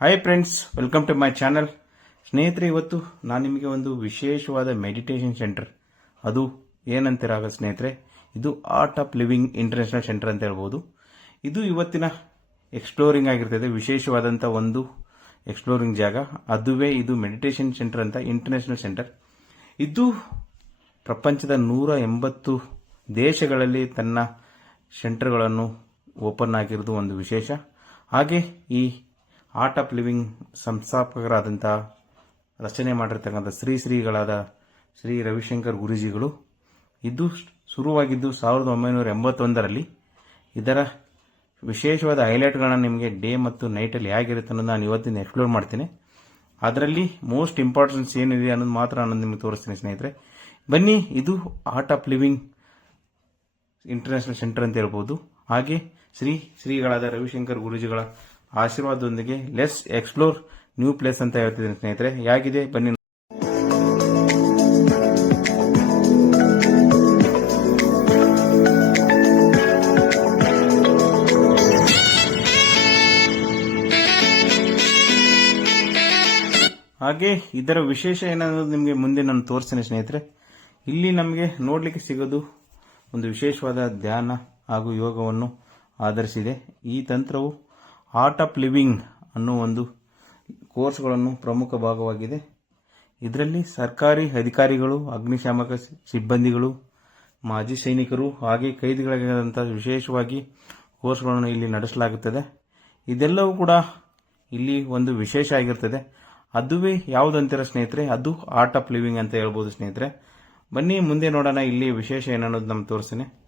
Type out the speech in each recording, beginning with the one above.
Hi friends welcome to my channel ಸ್ನೇಹಿತರೆ, ಇವತ್ತು ನಾನು ನಿಮಗೆ ಒಂದು ವಿಶೇಷವಾದ ಮೆಡಿಟೇಷನ್ ಸೆಂಟರ್ ಅದು ಏನಂತೀರಾಗ ಸ್ನೇಹಿತರೆ? ಇದು Art of Living international centre ಅಂತ ಹೇಳ್ಬೋದು. ಇದು ಇವತ್ತಿನ ಎಕ್ಸ್ಪ್ಲೋರಿಂಗ್ ಆಗಿರ್ತದೆ. ವಿಶೇಷವಾದಂಥ ಒಂದು ಎಕ್ಸ್ಪ್ಲೋರಿಂಗ್ ಜಾಗ. ಅದುವೇ ಇದು ಮೆಡಿಟೇಷನ್ ಸೆಂಟರ್ ಅಂತ ಇಂಟರ್ನ್ಯಾಷನಲ್ ಸೆಂಟರ್ ಇದು ಪ್ರಪಂಚದ ನೂರ ಎಂಬತ್ತು ದೇಶಗಳಲ್ಲಿ ತನ್ನ ಸೆಂಟರ್ಗಳನ್ನು ಓಪನ್ ಆಗಿರೋದು ಒಂದು ವಿಶೇಷ. ಹಾಗೆ ಈ ಆರ್ಟ್ ಆಫ್ ಲಿವಿಂಗ್ ಸಂಸ್ಥಾಪಕರಾದಂಥ ರಚನೆ ಮಾಡಿರ್ತಕ್ಕಂಥ ಶ್ರೀ ಶ್ರೀಗಳಾದ ಶ್ರೀ ರವಿಶಂಕರ್ ಗುರೂಜಿಗಳು. ಇದು ಶುರುವಾಗಿದ್ದು ಸಾವಿರದ ಒಂಬೈನೂರ ಎಂಬತ್ತೊಂದರಲ್ಲಿ. ಇದರ ವಿಶೇಷವಾದ ಹೈಲೈಟ್ಗಳನ್ನು ನಿಮಗೆ ಡೇ ಮತ್ತು ನೈಟಲ್ಲಿ ಹೇಗಿರುತ್ತೆ ಅನ್ನೋದು ನಾನು ಇವತ್ತಿನ ಎಕ್ಸ್ಪ್ಲೋರ್ ಮಾಡ್ತೀನಿ. ಅದರಲ್ಲಿ ಮೋಸ್ಟ್ ಇಂಪಾರ್ಟೆನ್ಸ್ ಏನಿದೆ ಅನ್ನೋದು ಮಾತ್ರ ನಾನು ನಿಮಗೆ ತೋರಿಸ್ತೀನಿ ಸ್ನೇಹಿತರೆ. ಬನ್ನಿ, ಇದು Art of Living International Centre ಅಂತ ಹೇಳ್ಬೋದು. ಹಾಗೆ ಶ್ರೀ ಶ್ರೀಗಳಾದ ರವಿಶಂಕರ್ ಗುರೂಜಿಗಳ ಆಶೀರ್ವಾದದೊಂದಿಗೆ ಲೆಸ್ ಎಕ್ಸ್ಪ್ಲೋರ್ ನ್ಯೂ ಪ್ಲೇಸ್ ಅಂತ ಹೇಳ್ತಿದ್ದೀನಿ ಸ್ನೇಹಿತರೆ. ಹೇಗಿದೆ? ಬನ್ನಿ ಹಾಗೆ ಇದರ ವಿಶೇಷ ಏನನ್ನೋದು ನಿಮಗೆ ಮುಂದೆ ನಾನು ತೋರಿಸ್ತೇನೆ ಸ್ನೇಹಿತರೆ. ಇಲ್ಲಿ ನಮಗೆ ನೋಡಲಿಕ್ಕೆ ಸಿಗೋದು ಒಂದು ವಿಶೇಷವಾದ ಧ್ಯಾನ ಹಾಗೂ ಯೋಗವನ್ನು ಆಧರಿಸಿದೆ. ಈ ತಂತ್ರವು ಆರ್ಟ್ ಆಫ್ ಲಿವಿಂಗ್ ಅನ್ನೋ ಒಂದು ಕೋರ್ಸ್ಗಳನ್ನು ಪ್ರಮುಖ ಭಾಗವಾಗಿದೆ. ಇದರಲ್ಲಿ ಸರ್ಕಾರಿ ಅಧಿಕಾರಿಗಳು, ಅಗ್ನಿಶಾಮಕ ಸಿಬ್ಬಂದಿಗಳು, ಮಾಜಿ ಸೈನಿಕರು ಹಾಗೆ ಕೈದಿಗಳಾದಂಥ ವಿಶೇಷವಾಗಿ ಕೋರ್ಸ್ಗಳನ್ನು ಇಲ್ಲಿ ನಡೆಸಲಾಗುತ್ತದೆ. ಇದೆಲ್ಲವೂ ಕೂಡ ಇಲ್ಲಿ ಒಂದು ವಿಶೇಷ ಆಗಿರ್ತದೆ. ಅದುವೇ ಯಾವುದಂತೀರ ಸ್ನೇಹಿತರೆ, ಅದು ಆರ್ಟ್ ಆಫ್ ಲಿವಿಂಗ್ ಅಂತ ಹೇಳ್ಬೋದು ಸ್ನೇಹಿತರೆ. ಬನ್ನಿ ಮುಂದೆ ನೋಡೋಣ ಇಲ್ಲಿ ವಿಶೇಷ ಏನನ್ನೋದು ನಮ್ಗೆ ತೋರಿಸ್ತೀನಿ.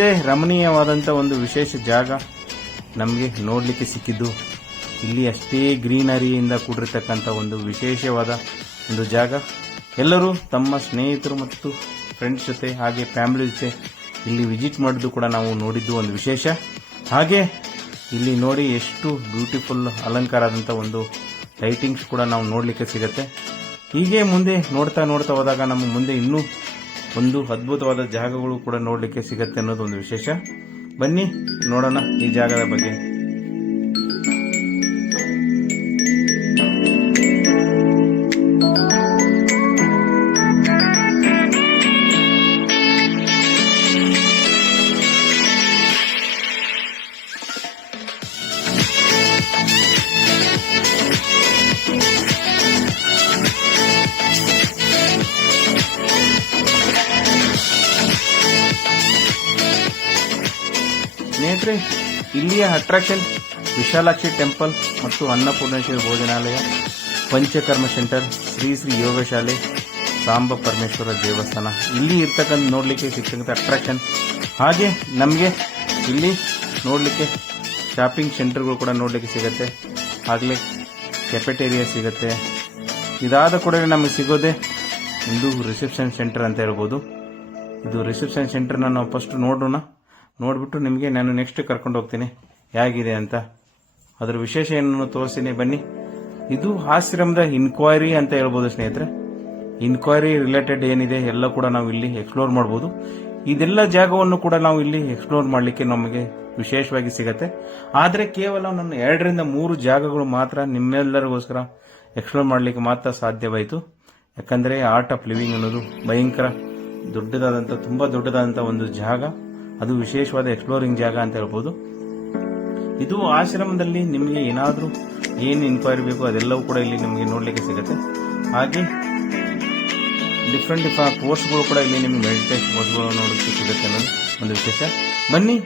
ಸಂಜೆ ರಮಣೀಯವಾದಂಥ ಒಂದು ವಿಶೇಷ ಜಾಗ ನಮಗೆ ನೋಡಲಿಕ್ಕೆ ಸಿಕ್ಕಿದ್ದು. ಇಲ್ಲಿ ಅಷ್ಟೇ ಗ್ರೀನರಿಯಿಂದ ಕೂಡಿರ್ತಕ್ಕಂಥ ಒಂದು ವಿಶೇಷವಾದ ಒಂದು ಜಾಗ. ಎಲ್ಲರೂ ತಮ್ಮ ಸ್ನೇಹಿತರು ಮತ್ತು ಫ್ರೆಂಡ್ಸ್ ಜೊತೆ ಹಾಗೆ ಫ್ಯಾಮಿಲಿ ಜೊತೆ ಇಲ್ಲಿ ವಿಸಿಟ್ ಮಾಡಿದ್ದು ಕೂಡ ನಾವು ನೋಡಿದ್ದು ಒಂದು ವಿಶೇಷ. ಹಾಗೆ ಇಲ್ಲಿ ನೋಡಿ ಎಷ್ಟು ಬ್ಯೂಟಿಫುಲ್ ಅಲಂಕಾರ ಆದಂಥ ಒಂದು ಲೈಟಿಂಗ್ಸ್ ಕೂಡ ನಾವು ನೋಡಲಿಕ್ಕೆ ಸಿಗುತ್ತೆ. ಹೀಗೆ ಮುಂದೆ ನೋಡ್ತಾ ನೋಡ್ತಾ ಹೋದಾಗ ನಮ್ಮ ಮುಂದೆ ಇನ್ನೂ ಒಂದು ಅದ್ಭುತವಾದ ಜಾಗಗಳು ಕೂಡ ನೋಡಲಿಕ್ಕೆ ಸಿಗತ್ತೆ ಅನ್ನೋದು ಒಂದು ವಿಶೇಷ. ಬನ್ನಿ ನೋಡೋಣ ಈ ಜಾಗದ ಬಗ್ಗೆ. ಸ್ನೇಹಿತರೆ, ಇಲ್ಲಿಯ ಅಟ್ರಾಕ್ಷನ್ ವಿಶಾಲಾಕ್ಷಿ ಟೆಂಪಲ್ ಮತ್ತು ಅನ್ನಪೂರ್ಣೇಶ್ವರಿ ಭೋಜನಾಲಯ, ಪಂಚಕರ್ಮ ಸೆಂಟರ್ ಶ್ರೀ ಶ್ರೀ ಯೋಗಶಾಲೆ, ಸಾಂಬ ಪರಮೇಶ್ವರ ದೇವಸ್ಥಾನ. ಇಲ್ಲಿ ಇರ್ತಕ್ಕಂಥ ನೋಡಲಿಕ್ಕೆ ಸಿಗ್ತಕ್ಕಂಥ ಅಟ್ರಾಕ್ಷನ್ ಹಾಗೆ ನಮಗೆ ಇಲ್ಲಿ ನೋಡಲಿಕ್ಕೆ ಶಾಪಿಂಗ್ ಸೆಂಟರ್ಗಳು ಕೂಡ ನೋಡಲಿಕ್ಕೆ ಸಿಗುತ್ತೆ. ಆಗಲೇ ಕೆಫೆಟೇರಿಯಾ ಸಿಗುತ್ತೆ. ಇದಾದ ಕೂಡಲೇ ನಮಗೆ ಸಿಗೋದೇ ಒಂದು ರಿಸೆಪ್ಷನ್ ಸೆಂಟರ್ ಅಂತ ಹೇಳ್ಬೋದು. ಇದು ರಿಸೆಪ್ಷನ್ ಸೆಂಟರ್ನ ನಾವು ಫಸ್ಟ್ ನೋಡೋಣ. ನೋಡಿಬಿಟ್ಟು ನಿಮಗೆ ನಾನು ನೆಕ್ಸ್ಟ್ ಕರ್ಕೊಂಡು ಹೋಗ್ತೀನಿ. ಹೇಗಿದೆ ಅಂತ. ಅದರ ವಿಶೇಷ ಏನನ್ನು ತೋರಿಸ್ತೀನಿ ಬನ್ನಿ. ಇದು ಆಶ್ರಮದ ಇನ್ಕ್ವೈರಿ ಅಂತ ಹೇಳ್ಬೋದು ಸ್ನೇಹಿತರೆ. ಇನ್ಕ್ವೈರಿ ರಿಲೇಟೆಡ್ ಏನಿದೆ ಎಲ್ಲ ಕೂಡ ನಾವು ಇಲ್ಲಿ ಎಕ್ಸ್ಪ್ಲೋರ್ ಮಾಡ್ಬೋದು. ಇದೆಲ್ಲ ಜಾಗವನ್ನು ಕೂಡ ನಾವು ಇಲ್ಲಿ ಎಕ್ಸ್ಪ್ಲೋರ್ ಮಾಡಲಿಕ್ಕೆ ನಮಗೆ ವಿಶೇಷವಾಗಿ ಸಿಗತ್ತೆ. ಆದರೆ ಕೇವಲ ನನ್ನ ಎರಡರಿಂದ ಮೂರು ಜಾಗಗಳು ಮಾತ್ರ ನಿಮ್ಮೆಲ್ಲರಿಗೋಸ್ಕರ ಎಕ್ಸ್ಪ್ಲೋರ್ ಮಾಡಲಿಕ್ಕೆ ಮಾತ್ರ ಸಾಧ್ಯವಾಯಿತು. ಯಾಕಂದರೆ ಆರ್ಟ್ ಆಫ್ ಲಿವಿಂಗ್ ಅನ್ನೋದು ಭಯಂಕರ ದೊಡ್ಡದಾದಂಥ ತುಂಬ ದೊಡ್ಡದಾದಂಥ ಒಂದು ಜಾಗ. ಅದು ವಿಶೇಷವಾದ ಎಕ್ಸ್ಪ್ಲೋರಿಂಗ್ ಜಾಗ ಅಂತ ಹೇಳ್ಬೋದು. ಇದು ಆಶ್ರಮದಲ್ಲಿ ನಿಮಗೆ ಏನಾದರೂ ಏನು ಇನ್ಕ್ವೈರಿ ಬೇಕು ಅದೆಲ್ಲವೂ ಕೂಡ ಇಲ್ಲಿ ನಿಮಗೆ ನೋಡಲಿಕ್ಕೆ ಸಿಗುತ್ತೆ. ಹಾಗೆ ಡಿಫ್ರೆಂಟ್ ಡಿಫ್ರೆಂಟ್ ಕೋರ್ಸ್ಗಳು ಕೂಡ ಇಲ್ಲಿ ನಿಮಗೆ ಮೆಡಿಟೇಷನ್ ಕೋರ್ಸ್ಗಳು ನೋಡೋಕ್ಕೆ ಸಿಗುತ್ತೆ ಅನ್ನೋದು ಒಂದು ವಿಶೇಷ. ಬನ್ನಿ,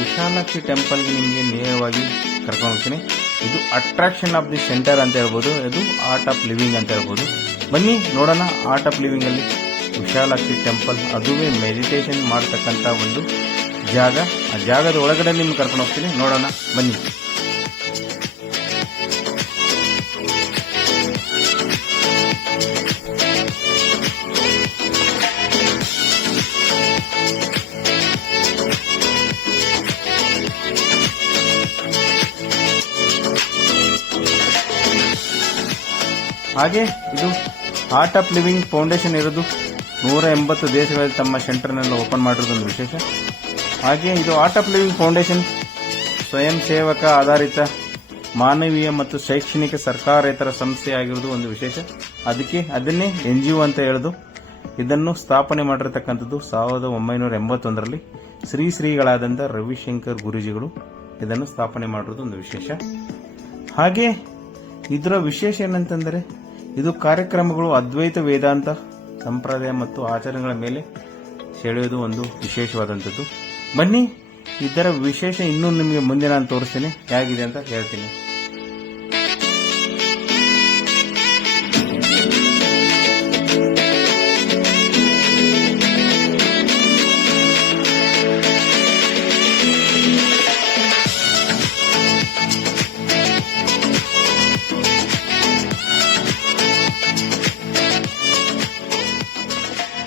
ವಿಶಾಲಾಕ್ಷಿ ಟೆಂಪಲ್ಗೆ ನಿಮಗೆ ನೇರವಾಗಿ ಕರ್ಕೊಂಡು ಹೋಗ್ತೀನಿ. ಇದು ಅಟ್ರಾಕ್ಷನ್ ಆಫ್ ದಿ ಸೆಂಟರ್ ಅಂತ ಹೇಳ್ಬೋದು. ಇದು ಆರ್ಟ್ ಆಫ್ ಲಿವಿಂಗ್ ಅಂತ ಹೇಳ್ಬೋದು. ಬನ್ನಿ, ನೋಡೋಣ ಆರ್ಟ್ ಆಫ್ ಲಿವಿಂಗಲ್ಲಿ ವಿಶಾಲಾಕ್ಷಿ ಟೆಂಪಲ್ ಅದುವೇ ಮೆಡಿಟೇಷನ್ ಮಾಡ್ತಕ್ಕಂಥ ಒಂದು ಜಾಗ, ಆ ಜಾಗದ ಒಳಗಡೆ ನಿಮ್ಗೆ ಕರ್ಕೊಂಡು ಹೋಗ್ತೀನಿ. ನೋಡೋಣ, ಬನ್ನಿ. ಹಾಗೆ ಇದು ಆರ್ಟ್ ಆಫ್ ಲಿವಿಂಗ್ ಫೌಂಡೇಶನ್ ಇರೋದು. ನೂರ ಎಂಬತ್ತು ದೇಶಗಳಲ್ಲಿ ತಮ್ಮ ಸೆಂಟರ್ನೆಲ್ಲ ಓಪನ್ ಮಾಡಿರೋದೊಂದು ವಿಶೇಷ. ಹಾಗೆ ಇದು ಆರ್ಟ್ ಆಫ್ ಲಿವಿಂಗ್ ಫೌಂಡೇಶನ್ ಸ್ವಯಂ ಸೇವಕ ಆಧಾರಿತ ಮಾನವೀಯ ಮತ್ತು ಶೈಕ್ಷಣಿಕ ಸರ್ಕಾರೇತರ ಸಂಸ್ಥೆ ಆಗಿರುವುದು ಒಂದು ವಿಶೇಷ. ಅದಕ್ಕೆ ಅದನ್ನೇ ಎನ್ ಜಿ ಒ ಅಂತ ಹೇಳೋದು. ಇದನ್ನು ಸ್ಥಾಪನೆ ಮಾಡಿರತಕ್ಕಂಥದ್ದು ಸಾವಿರದ ಒಂಬೈನೂರ ಎಂಬತ್ತೊಂದರಲ್ಲಿ ಶ್ರೀ ಶ್ರೀಗಳಾದಂಥ ರವಿಶಂಕರ್ ಗುರೂಜಿಗಳು ಇದನ್ನು ಸ್ಥಾಪನೆ ಮಾಡಿರೋದು ಒಂದು ವಿಶೇಷ. ಹಾಗೆ ಇದರ ವಿಶೇಷ ಏನಂತಂದರೆ, ಇದು ಕಾರ್ಯಕ್ರಮಗಳು ಅದ್ವೈತ ವೇದಾಂತ, ಸಂಪ್ರದಾಯ ಮತ್ತು ಆಚರಣೆಗಳ ಮೇಲೆ ಸೆಳೆಯೋದು ಒಂದು ವಿಶೇಷವಾದಂಥದ್ದು. ಬನ್ನಿ ಇದರ ವಿಶೇಷ ಇನ್ನೂ ನಿಮಗೆ ಮುಂದೆ ನಾನು ತೋರಿಸ್ತೀನಿ. ಹೇಗಿದೆ ಅಂತ ಹೇಳ್ತೀನಿ.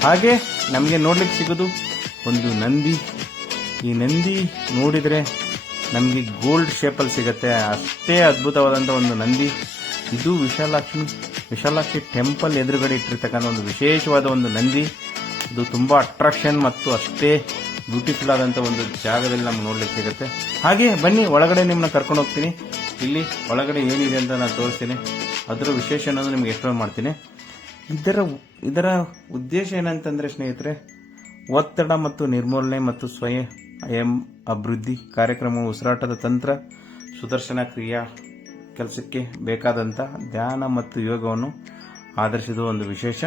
ಹಾಗೆ ನಮಗೆ ನೋಡ್ಲಿಕ್ಕೆ ಸಿಗೋದು ಒಂದು ನಂದಿ. ಈ ನಂದಿ ನೋಡಿದರೆ ನಮಗೆ ಗೋಲ್ಡ್ ಶೇಪಲ್ಲಿ ಸಿಗುತ್ತೆ. ಅಷ್ಟೇ ಅದ್ಭುತವಾದಂಥ ಒಂದು ನಂದಿ. ಇದು ವಿಶಾಲಾಕ್ಷಿ ವಿಶಾಲಾಕ್ಷಿ ಟೆಂಪಲ್ ಎದುರುಗಡೆ ಇಟ್ಟಿರ್ತಕ್ಕಂಥ ಒಂದು ವಿಶೇಷವಾದ ಒಂದು ನಂದಿ. ಇದು ತುಂಬ ಅಟ್ರಾಕ್ಷನ್ ಮತ್ತು ಅಷ್ಟೇ ಬ್ಯೂಟಿಫುಲ್ ಆದಂಥ ಒಂದು ಜಾಗದಲ್ಲಿ ನಮ್ಗೆ ನೋಡ್ಲಿಕ್ಕೆ ಸಿಗುತ್ತೆ. ಹಾಗೆ ಬನ್ನಿ, ಒಳಗಡೆ ನಿಮ್ಮನ್ನ ಕರ್ಕೊಂಡು ಹೋಗ್ತೀನಿ. ಇಲ್ಲಿ ಒಳಗಡೆ ಏನಿದೆ ಅಂತ ನಾನು ತೋರಿಸ್ತೀನಿ. ಅದರ ವಿಶೇಷ ಅನ್ನೋದು ನಿಮ್ಗೆ ಎಕ್ಸ್ಪ್ಲೇನ್ ಮಾಡ್ತೀನಿ. ಇದರ ಇದರ ಉದ್ದೇಶ ಏನಂತಂದ್ರೆ ಸ್ನೇಹಿತರೆ, ಒತ್ತಡ ಮತ್ತು ನಿರ್ಮೂಲನೆ ಮತ್ತು ಸ್ವಯಂ ಅಯಂ ಅಭಿವೃದ್ಧಿ ಕಾರ್ಯಕ್ರಮ ಉಸಿರಾಟದ ತಂತ್ರ, ಸುದರ್ಶನ ಕ್ರಿಯಾ ಕೆಲಸಕ್ಕೆ ಬೇಕಾದಂಥ ಧ್ಯಾನ ಮತ್ತು ಯೋಗವನ್ನು ಆಧರಿಸಿದ ಒಂದು ವಿಶೇಷ.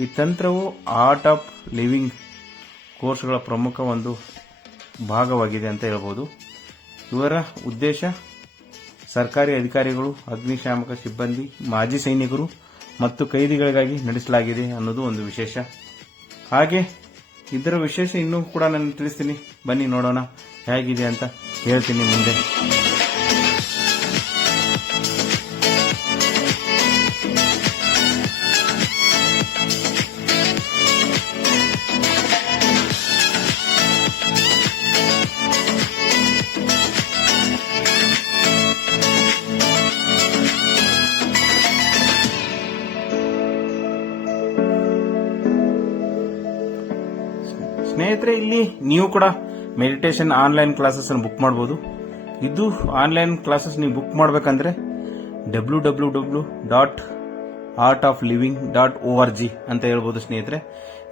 ಈ ತಂತ್ರವು ಆರ್ಟ್ ಆಫ್ ಲಿವಿಂಗ್ ಕೋರ್ಸ್ಗಳ ಪ್ರಮುಖ ಒಂದು ಭಾಗವಾಗಿದೆ ಅಂತ ಹೇಳ್ಬೋದು. ಇವರ ಉದ್ದೇಶ, ಸರ್ಕಾರಿ ಅಧಿಕಾರಿಗಳು, ಅಗ್ನಿಶಾಮಕ ಸಿಬ್ಬಂದಿ, ಮಾಜಿ ಸೈನಿಕರು ಮತ್ತು ಕೈದಿಗಳಿಗಾಗಿ ನಡೆಸಲಾಗಿದೆ ಅನ್ನೋದು ಒಂದು ವಿಶೇಷ. ಹಾಗೆ ಇದರ ವಿಶೇಷ ಇನ್ನೂ ಕೂಡ ನಾನು ತಿಳಿಸ್ತೀನಿ. ಬನ್ನಿ ನೋಡೋಣ. ಹೇಗಿದೆ ಅಂತ ಹೇಳ್ತೀನಿ ಮುಂದೆ. ಇಲ್ಲಿ ನೀವು ಕೂಡ ಮೆಡಿಟೇಷನ್ ಆನ್ಲೈನ್ ಕ್ಲಾಸಸ್ ಅನ್ನು ಬುಕ್ ಮಾಡಬಹುದು ಇದು ಆನ್ಲೈನ್ ಕ್ಲಾಸಸ್ ನೀವು ಬುಕ್ ಮಾಡಬೇಕಂದ್ರೆ W W W dot Art of Living dot O R G ಅಂತ ಹೇಳ್ಬೋದು ಸ್ನೇಹಿತರೆ.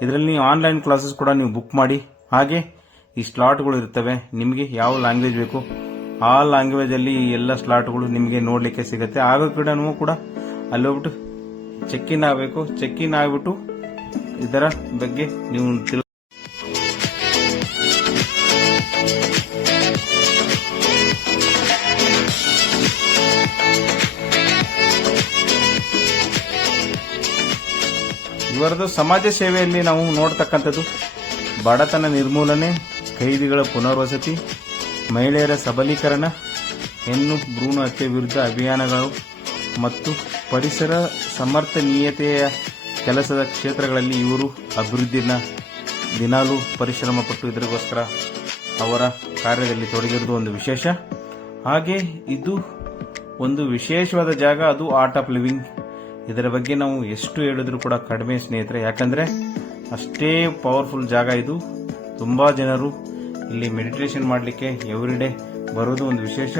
ಇದರಲ್ಲಿ ನೀವು ಆನ್ಲೈನ್ ಕ್ಲಾಸಸ್ ಕೂಡ ನೀವು ಬುಕ್ ಮಾಡಿ. ಹಾಗೆ ಈ ಸ್ಲಾಟ್ಗಳು ಇರ್ತವೆ. ನಿಮಗೆ ಯಾವ ಲ್ಯಾಂಗ್ವೇಜ್ ಬೇಕು, ಆ ಲ್ಯಾಂಗ್ವೇಜ್ ಅಲ್ಲಿ ಈ ಎಲ್ಲ ಸ್ಲಾಟ್ಗಳು ನಿಮಗೆ ನೋಡಲಿಕ್ಕೆ ಸಿಗುತ್ತೆ. ಆಗ ಕೂಡ ನೀವು ಕೂಡ ಅಲ್ಲಿ ಹೋಗ್ಬಿಟ್ಟು ಚೆಕ್ ಇನ್ ಆಗಬೇಕು. ಚೆಕ್ ಇನ್ ಆಗಿಬಿಟ್ಟು ಇದರ ಬಗ್ಗೆ ನೀವು ತಿಳ್ ಇವರದು ಸಮಾಜ ಸೇವೆಯಲ್ಲಿ ನಾವು ನೋಡ್ತಕ್ಕಂಥದ್ದು ಬಡತನ ನಿರ್ಮೂಲನೆ, ಕೈದಿಗಳ ಪುನರ್ವಸತಿ, ಮಹಿಳೆಯರ ಸಬಲೀಕರಣ, ಹೆಣ್ಣು ಭ್ರೂಣ ಹತ್ಯೆ ವಿರುದ್ಧ ಅಭಿಯಾನಗಳು ಮತ್ತು ಪರಿಸರ ಸಮರ್ಥನೀಯತೆಯ ಕೆಲಸದ ಕ್ಷೇತ್ರಗಳಲ್ಲಿ ಇವರು ಅಭಿವೃದ್ಧಿನ ದಿನಾಲೂ ಪರಿಶ್ರಮ ಪಟ್ಟು ಇದರಿಗೋಸ್ಕರ ಅವರ ಕಾರ್ಯದಲ್ಲಿ ತೊಡಗಿರುವುದು ಒಂದು ವಿಶೇಷ. ಹಾಗೆ ಇದು ಒಂದು ವಿಶೇಷವಾದ ಜಾಗ, ಅದು ಆರ್ಟ್ ಆಫ್ ಲಿವಿಂಗ್ ಇದರ ಬಗ್ಗೆ ನಾವು ಎಷ್ಟು ಹೇಳಿದ್ರು ಕೂಡ ಕಡಿಮೆ ಸ್ನೇಹಿತರೆ. ಯಾಕಂದ್ರೆ ಅಷ್ಟೇ ಪವರ್ಫುಲ್ ಜಾಗ ಇದು. ತುಂಬಾ ಜನರು ಇಲ್ಲಿ ಮೆಡಿಟೇಷನ್ ಮಾಡಲಿಕ್ಕೆ ಎವ್ರಿಡೇ ಬರೋದು ಒಂದು ವಿಶೇಷ.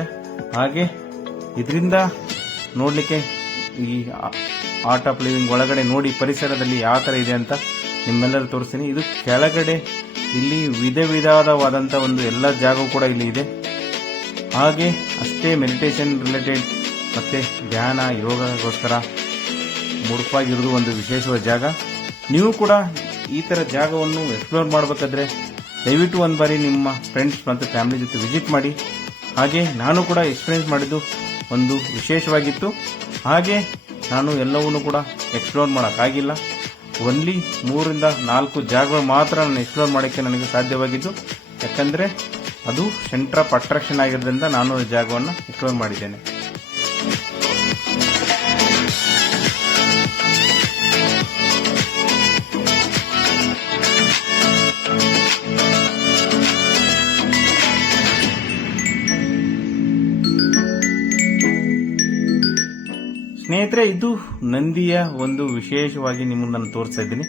ಹಾಗೆ ಇದರಿಂದ ನೋಡಲಿಕ್ಕೆ ಈ ಆರ್ಟ್ ಆಫ್ ಲಿವಿಂಗ್ ಒಳಗಡೆ ನೋಡಿ ಪರಿಸರದಲ್ಲಿ ಯಾವ ಥರ ಇದೆ ಅಂತ ನಿಮ್ಮೆಲ್ಲರೂ ತೋರಿಸ್ತೀನಿ. ಇದು ಕೆಳಗಡೆ ಇಲ್ಲಿ ವಿಧ ವಿಧವಾದಂಥ ಒಂದು ಎಲ್ಲ ಜಾಗವೂ ಕೂಡ ಇಲ್ಲಿ ಇದೆ. ಹಾಗೆ ಅಷ್ಟೇ ಮೆಡಿಟೇಷನ್ ರಿಲೇಟೆಡ್ ಮತ್ತೆ ಧ್ಯಾನ ಯೋಗಗೋಸ್ಕರ ಮುಡುಪಾಗಿರೋದು ಒಂದು ವಿಶೇಷವಾದ ಜಾಗ. ನೀವು ಕೂಡ ಈ ಥರ ಜಾಗವನ್ನು ಎಕ್ಸ್ಪ್ಲೋರ್ ಮಾಡಬೇಕಾದ್ರೆ ದಯವಿಟ್ಟು ಒಂದು ಬಾರಿ ನಿಮ್ಮ ಫ್ರೆಂಡ್ಸ್ ಮತ್ತು ಫ್ಯಾಮಿಲಿ ಜೊತೆ ವಿಸಿಟ್ ಮಾಡಿ. ಹಾಗೆ ನಾನು ಕೂಡ ಎಕ್ಸ್ಪೀರಿಯನ್ಸ್ ಮಾಡಿದ್ದು ಒಂದು ವಿಶೇಷವಾಗಿತ್ತು. ಹಾಗೆ ನಾನು ಎಲ್ಲವನ್ನೂ ಕೂಡ ಎಕ್ಸ್ಪ್ಲೋರ್ ಮಾಡೋಕ್ಕಾಗಿಲ್ಲ. ಒನ್ಲಿ ಮೂರಿಂದ ನಾಲ್ಕು ಜಾಗಗಳು ಮಾತ್ರ ನಾನು ಎಕ್ಸ್ಪ್ಲೋರ್ ಮಾಡೋಕ್ಕೆ ನನಗೆ ಸಾಧ್ಯವಾಗಿದ್ದು. ಯಾಕಂದರೆ ಅದು ಸೆಂಟರ್ ಆಫ್ ಅಟ್ರಾಕ್ಷನ್ ಆಗಿರೋದ್ರಿಂದ ನಾನು ಜಾಗವನ್ನು ಎಕ್ಸ್ಪ್ಲೋರ್ ಮಾಡಿದ್ದೇನೆ. ಸ್ನೇಹಿತರೆ, ಇದು ನಂದಿಯ ಒಂದು ವಿಶೇಷವಾಗಿ ನಿಮ್ಮನ್ನು ನಾನು ತೋರಿಸ್ತಾ ಇದ್ದೀನಿ.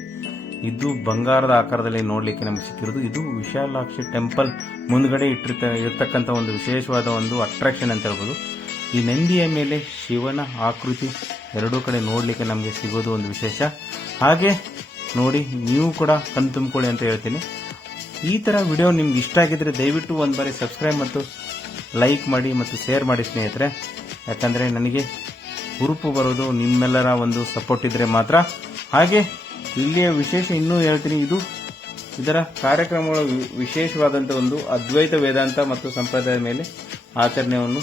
ಇದು ಬಂಗಾರದ ಆಕಾರದಲ್ಲಿ ನೋಡಲಿಕ್ಕೆ ನಮಗೆ ಸಿಕ್ಕಿರೋದು. ಇದು ವಿಶಾಲಾಕ್ಷಿ ಟೆಂಪಲ್ ಮುಂದ್ಗಡೆ ಇಟ್ಟಿರ್ತ, ಇರ್ತಕ್ಕಂಥ ಒಂದು ವಿಶೇಷವಾದ ಒಂದು ಅಟ್ರಾಕ್ಷನ್ ಅಂತ ಹೇಳ್ಬೋದು. ಈ ನಂದಿಯ ಮೇಲೆ ಶಿವನ ಆಕೃತಿ ಎರಡೂ ಕಡೆ ನೋಡಲಿಕ್ಕೆ ನಮಗೆ ಸಿಗೋದು ಒಂದು ವಿಶೇಷ. ಹಾಗೆ ನೋಡಿ, ನೀವು ಕೂಡ ಕಣ್ ತುಂಬಿಕೊಳ್ಳಿ ಅಂತ ಹೇಳ್ತೀನಿ. ಈ ತರ ವಿಡಿಯೋ ನಿಮ್ಗೆ ಇಷ್ಟ ಆಗಿದ್ರೆ ದಯವಿಟ್ಟು ಒಂದು ಬಾರಿ ಸಬ್ಸ್ಕ್ರೈಬ್ ಮತ್ತು ಲೈಕ್ ಮಾಡಿ ಮತ್ತು ಶೇರ್ ಮಾಡಿ ಸ್ನೇಹಿತರೆ. ಯಾಕಂದ್ರೆ ನನಗೆ ಹುರುಪು ಬರೋದು ನಿಮ್ಮೆಲ್ಲರ ಒಂದು ಸಪೋರ್ಟ್ ಇದ್ರೆ ಮಾತ್ರ. ಹಾಗೆ ಇಲ್ಲಿಯ ವಿಶೇಷ ಇನ್ನೂ ಹೇಳ್ತೀನಿ, ಇದು ಇದರ ಕಾರ್ಯಕ್ರಮಗಳು ವಿಶೇಷವಾದಂಥ ಒಂದು ಅದ್ವೈತ ವೇದಾಂತ ಮತ್ತು ಸಂಪ್ರದಾಯದ ಮೇಲೆ ಆಚರಣೆಯನ್ನು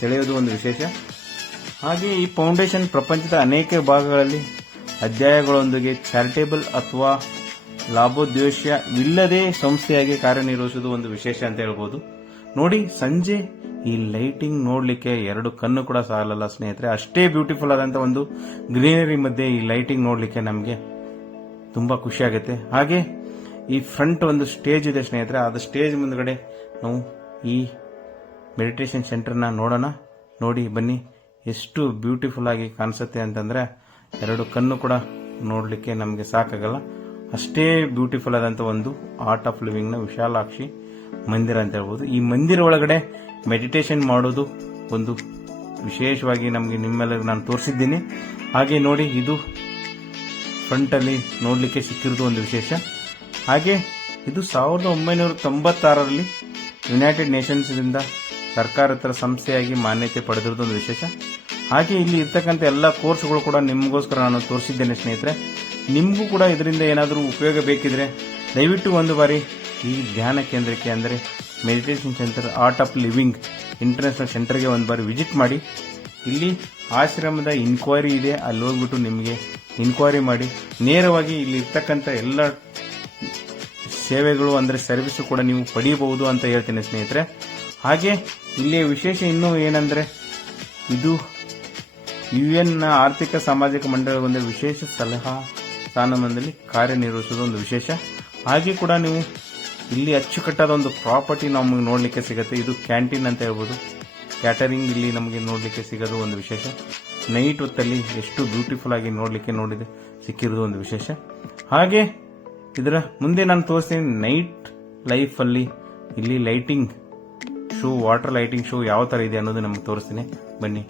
ಸೆಳೆಯೋದು ಒಂದು ವಿಶೇಷ. ಹಾಗೆ ಈ ಫೌಂಡೇಶನ್ ಪ್ರಪಂಚದ ಅನೇಕ ಭಾಗಗಳಲ್ಲಿ ಅಧ್ಯಾಯಗಳೊಂದಿಗೆ ಚಾರಿಟೇಬಲ್ ಅಥವಾ ಲಾಭೋದ್ದೇಶವಿಲ್ಲದೆ ಸಂಸ್ಥೆಯಾಗಿ ಕಾರ್ಯನಿರ್ವಹಿಸುವುದು ಒಂದು ವಿಶೇಷ ಅಂತ ಹೇಳ್ಬೋದು. ನೋಡಿ, ಸಂಜೆ ಈ ಲೈಟಿಂಗ್ ನೋಡ್ಲಿಕ್ಕೆ ಎರಡು ಕಣ್ಣು ಕೂಡ ಸಾಲಲ್ಲ ಸ್ನೇಹಿತರೆ. ಅಷ್ಟೇ ಬ್ಯೂಟಿಫುಲ್ ಆದಂತ ಒಂದು ಗ್ರೀನರಿ ಮಧ್ಯೆ ಈ ಲೈಟಿಂಗ್ ನೋಡ್ಲಿಕ್ಕೆ ನಮಗೆ ತುಂಬಾ ಖುಷಿ ಆಗುತ್ತೆ. ಹಾಗೆ ಈ ಫ್ರಂಟ್ ಒಂದು ಸ್ಟೇಜ್ ಇದೆ ಸ್ನೇಹಿತರೆ. ಅದು ಸ್ಟೇಜ್ ಮುಂದ್ಗಡೆ ನಾವು ಈ ಮೆಡಿಟೇಷನ್ ಸೆಂಟರ್ನ ನೋಡೋಣ. ನೋಡಿ, ಬನ್ನಿ, ಎಷ್ಟು ಬ್ಯೂಟಿಫುಲ್ ಆಗಿ ಕಾಣಿಸುತ್ತೆ ಅಂತಂದ್ರೆ ಎರಡು ಕಣ್ಣು ಕೂಡ ನೋಡಲಿಕ್ಕೆ ನಮಗೆ ಸಾಕಾಗಲ್ಲ. ಅಷ್ಟೇ ಬ್ಯೂಟಿಫುಲ್ ಆದಂತ ಒಂದು ಆರ್ಟ್ ಆಫ್ ಲಿವಿಂಗ್ನ ವಿಶಾಲಾಕ್ಷಿ ಮಂದಿರ ಅಂತ ಹೇಳ್ಬೋದು. ಈ ಮಂದಿರ ಒಳಗಡೆ ಮೆಡಿಟೇಷನ್ ಮಾಡೋದು ಒಂದು ವಿಶೇಷವಾಗಿ ನಮಗೆ ನಿಮ್ಮೆಲ್ಲರಿಗೂ ನಾನು ತೋರಿಸಿದ್ದೀನಿ. ಹಾಗೆ ನೋಡಿ, ಇದು ಫ್ರಂಟ್ ಅಲ್ಲಿ ನೋಡ್ಲಿಕ್ಕೆ ಸಿಕ್ಕಿರೋದು ಒಂದು ವಿಶೇಷ. ಹಾಗೆ ಇದು ಸಾವಿರದ ಒಂಬೈನೂರ ತೊಂಬತ್ತಾರರಲ್ಲಿ ಯುನೈಟೆಡ್ ನೇಷನ್ಸ್ ದಿಂದ ಸರ್ಕಾರೇತರ ಸಂಸ್ಥೆಯಾಗಿ ಮಾನ್ಯತೆ ಪಡೆದಿರೋದು ಒಂದು ವಿಶೇಷ. ಹಾಗೆ ಇಲ್ಲಿ ಇರ್ತಕ್ಕಂಥ ಎಲ್ಲ ಕೋರ್ಸ್ಗಳು ಕೂಡ ನಿಮಗೋಸ್ಕರ ನಾನು ತೋರಿಸಿದ್ದೇನೆ ಸ್ನೇಹಿತರೆ. ನಿಮಗೂ ಕೂಡ ಇದರಿಂದ ಏನಾದರೂ ಉಪಯೋಗ ಬೇಕಿದ್ರೆ ದಯವಿಟ್ಟು ಒಂದು ಬಾರಿ ಈ ಧ್ಯಾನ ಕೇಂದ್ರಕ್ಕೆ ಅಂದರೆ meditation centre Art of Living international ಸೆಂಟರ್ಗೆ ಒಂದು ಬಾರಿ ವಿಸಿಟ್ ಮಾಡಿ. ಇಲ್ಲಿ ಆಶ್ರಮದ ಇನ್ಕ್ವೈರಿ ಇದೆ, ಅಲ್ಲಿ ಹೋಗ್ಬಿಟ್ಟು ನಿಮಗೆ ಇನ್ಕ್ವೈರಿ ಮಾಡಿ. ನೇರವಾಗಿ ಇಲ್ಲಿ ಇರ್ತಕ್ಕಂಥ ಎಲ್ಲ ಸೇವೆಗಳು ಅಂದರೆ ಸರ್ವಿಸು ಕೂಡ ನೀವು ಪಡೆಯಬಹುದು ಅಂತ ಹೇಳ್ತೇನೆ ಸ್ನೇಹಿತರೆ. ಹಾಗೆ ಇಲ್ಲಿ ವಿಶೇಷ ಇನ್ನೂ ಏನಂದ್ರೆ ಇದು ಯು ಎನ್ನ ಆರ್ಥಿಕ ಸಾಮಾಜಿಕ ಮಂಡಳಿ ವಿಶೇಷ ಸಲಹಾ ಸ್ಥಾನಮಾನದಲ್ಲಿ ಕಾರ್ಯನಿರ್ವಹಿಸೋದು ಒಂದು ವಿಶೇಷ. ಹಾಗೆ ಕೂಡ ನೀವು ಇಲ್ಲಿ ಅಚ್ಚುಕಟ್ಟಾದ ಒಂದು ಪ್ರಾಪರ್ಟಿ ನಮಗೆ ನೋಡಲಿಕ್ಕೆ ಸಿಗುತ್ತೆ. ಇದು ಕ್ಯಾಂಟೀನ್ ಅಂತ ಹೇಳ್ಬೋದು. ಕ್ಯಾಟರಿಂಗ್ ಇಲ್ಲಿ ನಮಗೆ ನೋಡಲಿಕ್ಕೆ ಸಿಗೋದು ಒಂದು ವಿಶೇಷ. ನೈಟ್ ಹೊತ್ತಲ್ಲಿ ಎಷ್ಟು ಬ್ಯೂಟಿಫುಲ್ ಆಗಿ ನೋಡಲಿಕ್ಕೆ ನೋಡಿದೆ, ಸಿಕ್ಕಿರೋದು ಒಂದು ವಿಶೇಷ. ಹಾಗೆ ಇದರ ಮುಂದೆ ನಾನು ತೋರಿಸ್ತೀನಿ ನೈಟ್ ಲೈಫಲ್ಲಿ ಇಲ್ಲಿ lighting show water lighting show ಯಾವ ತರ ಇದೆ ಅನ್ನೋದು ನಮಗೆ ತೋರಿಸ್ತೀನಿ. ಬನ್ನಿ.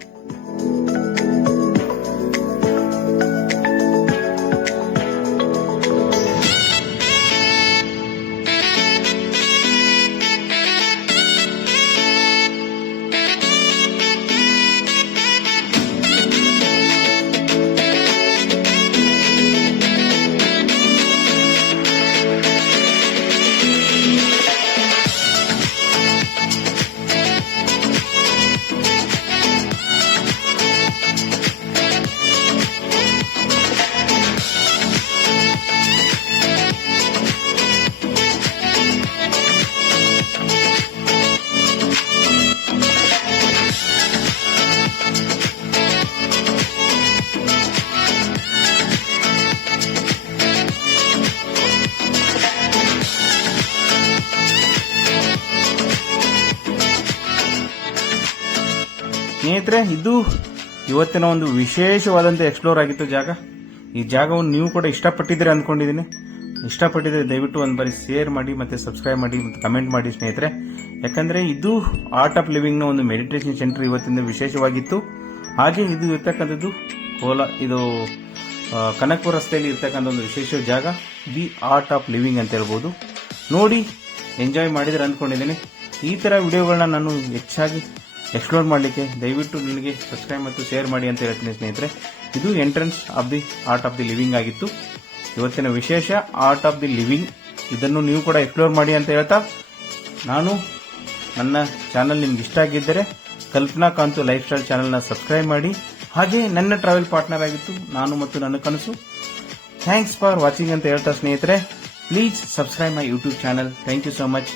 ಸ್ನೇಹಿತರೆ, ಇದು ಇವತ್ತಿನ ಒಂದು ವಿಶೇಷವಾದಂತ ಎಕ್ಸ್ಪ್ಲೋರ್ ಆಗಿತ್ತು ಜಾಗ. ಈ ಜಾಗವನ್ನು ನೀವು ಕೂಡ ಇಷ್ಟಪಟ್ಟಿದ್ದೀರಿ ಅಂದ್ಕೊಂಡಿದ್ದೀನಿ ಇಷ್ಟಪಟ್ಟಿದ್ದರೆ ದಯವಿಟ್ಟು ಒಂದು ಬಾರಿ ಶೇರ್ ಮಾಡಿ ಮತ್ತೆ ಸಬ್ಸ್ಕ್ರೈಬ್ ಮಾಡಿ ಮತ್ತೆ ಕಮೆಂಟ್ ಮಾಡಿ ಸ್ನೇಹಿತರೆ. ಯಾಕಂದ್ರೆ ಇದು ಆರ್ಟ್ ಆಫ್ ಲಿವಿಂಗ್ನ ಒಂದು ಮೆಡಿಟೇಷನ್ ಸೆಂಟರ್ ಇವತ್ತಿನ ವಿಶೇಷವಾಗಿತ್ತು. ಹಾಗೆ ಇದು ಇರ್ತಕ್ಕಂಥದ್ದು ಕೋಲಾ, ಇದು ಕನಕಪುರ ರಸ್ತೆಯಲ್ಲಿ ಇರ್ತಕ್ಕಂಥ ಒಂದು ವಿಶೇಷ ಜಾಗ. ದಿ ಆರ್ಟ್ ಆಫ್ ಲಿವಿಂಗ್ ಅಂತ ಹೇಳ್ಬೋದು. ನೋಡಿ ಎಂಜಾಯ್ ಮಾಡಿದ್ರೆ ಅಂದ್ಕೊಂಡಿದ್ದೀನಿ ಈ ತರ ವಿಡಿಯೋಗಳನ್ನ ನಾನು ಹೆಚ್ಚಾಗಿ ಎಕ್ಸ್ಪ್ಲೋರ್ ಮಾಡಲಿಕ್ಕೆ, ದಯವಿಟ್ಟು ನಿಮಗೆ ಸಬ್ಸ್ಕ್ರೈಬ್ ಮತ್ತು ಶೇರ್ ಮಾಡಿ ಅಂತ ಹೇಳ್ತೀನಿ ಸ್ನೇಹಿತರೆ. ಇದು entrance of the Art of the living ಆಗಿತ್ತು. ಇವತ್ತಿನ ವಿಶೇಷ ಆರ್ಟ್ ಆಫ್ ದಿ ಲಿವಿಂಗ್ ಇದನ್ನು ನೀವು ಕೂಡ ಎಕ್ಸ್ಪ್ಲೋರ್ ಮಾಡಿ ಅಂತ ಹೇಳ್ತಾ, ನಾನು ನನ್ನ ಚಾನಲ್ ನಿಮ್ಗೆ ಇಷ್ಟ ಆಗಿದ್ದರೆ ಕಲ್ಪನಾ ಕಾಂತು ಲೈಫ್ ಸ್ಟೈಲ್ ಚಾನಲ್ನ ಸಬ್ಸ್ಕ್ರೈಬ್ ಮಾಡಿ. ಹಾಗೆ ನನ್ನ ಟ್ರಾವೆಲ್ ಪಾರ್ಟ್ನರ್ ಆಗಿತ್ತು, ನಾನು ಮತ್ತು ನನ್ನ ಕನಸು. ಥ್ಯಾಂಕ್ಸ್ ಫಾರ್ ವಾಚಿಂಗ್ ಅಂತ ಹೇಳ್ತಾ ಸ್ನೇಹಿತರೆ. Please subscribe my YouTube channel thank you so much